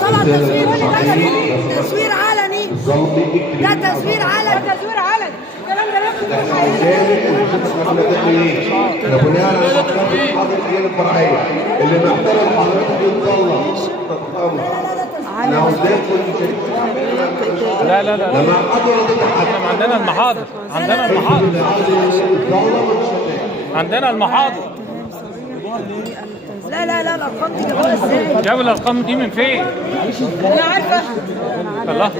طبعا تصوير تصوير علني، ده تصوير علني، تصوير علني. الكلام ده احنا بناء على مقتضى حاضر الايام الفرعيه اللي محتاجه حضرتك يتطلع لو ازاي لا لا لا لما حضرتك احنا عندنا المحاضر، عندنا المحاضر، عندنا المحاضر. لا لا لا الارقام دي جابوها ازاي؟ جابوا الارقام دي من فين؟ انا عارفه الله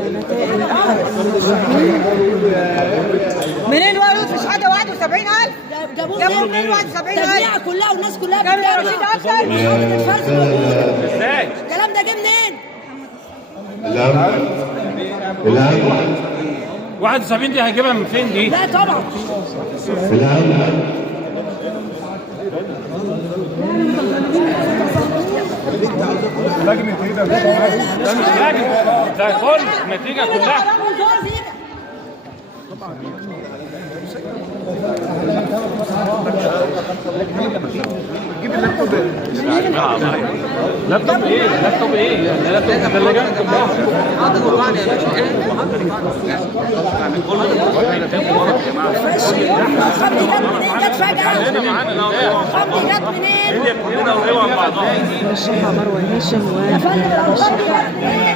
منين ورد في شهاده 71000 جابوه منين 71000 التجميعه كلها والناس كلها جابوا يا رشيد اكتر الفرز موجود. ازاي؟ الكلام ده جه منين؟ الان 71 دي هيجيبها من فين دي؟ لا طبعا الان ده مش لاجئ، ده كل النتيجه كلها. لابتوب ايه؟ لابتوب ايه؟ لابتوب الثلاجات كلها. الخط جت منين؟ جت فجأة. الخط جت منين؟ رشحها مروه هاشم يا فندم الارقام دي جت منين؟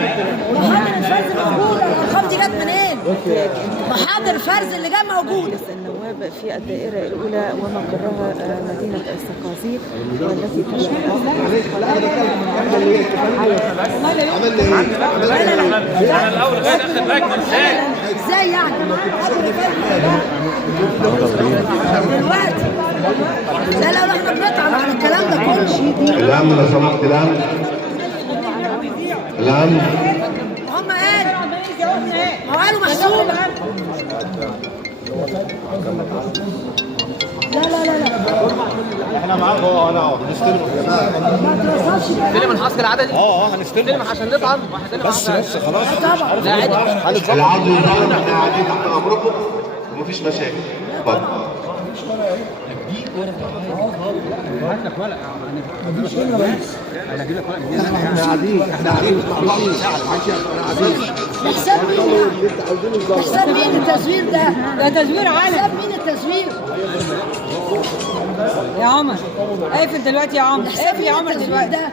محاضر الفرز موجودة، الارقام دي جت منين؟ محاضر الفرز اللي جه موجود. مجلس النواب في الدائرة الأولى ومقرها مدينة الزقازيق والتي تشمل انا الاول غير اخر لجنه ازاي؟ ازاي يعني؟ دلوقتي لا لا احنا بنطعن على الكلام ده كله. الان لو سمحت الان هم قالوا محسوبة. لا لا لا لا احنا معاك انا بنستلم نستلم الحصر العددي؟ هنستلم عشان نطعن بس خلاص طبعا. لا عادي. العرض والطلب احنا قاعدين تحت امركم ومفيش مشاكل. اتفضل. حساب مين؟ حساب مين التزوير ده؟ ده تزوير عالم حساب مين التزوير؟ يا عمر اقفل دلوقتي يا عمر، حساب اقفل مين يا عمر التزوير دلوقتي. ده؟